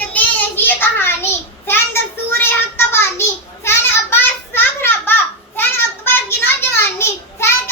चली ये कहानी सैन दस्तूर हक का बानी सैन अब्बास का खराबा सैन अकबर की नौजवानी सैन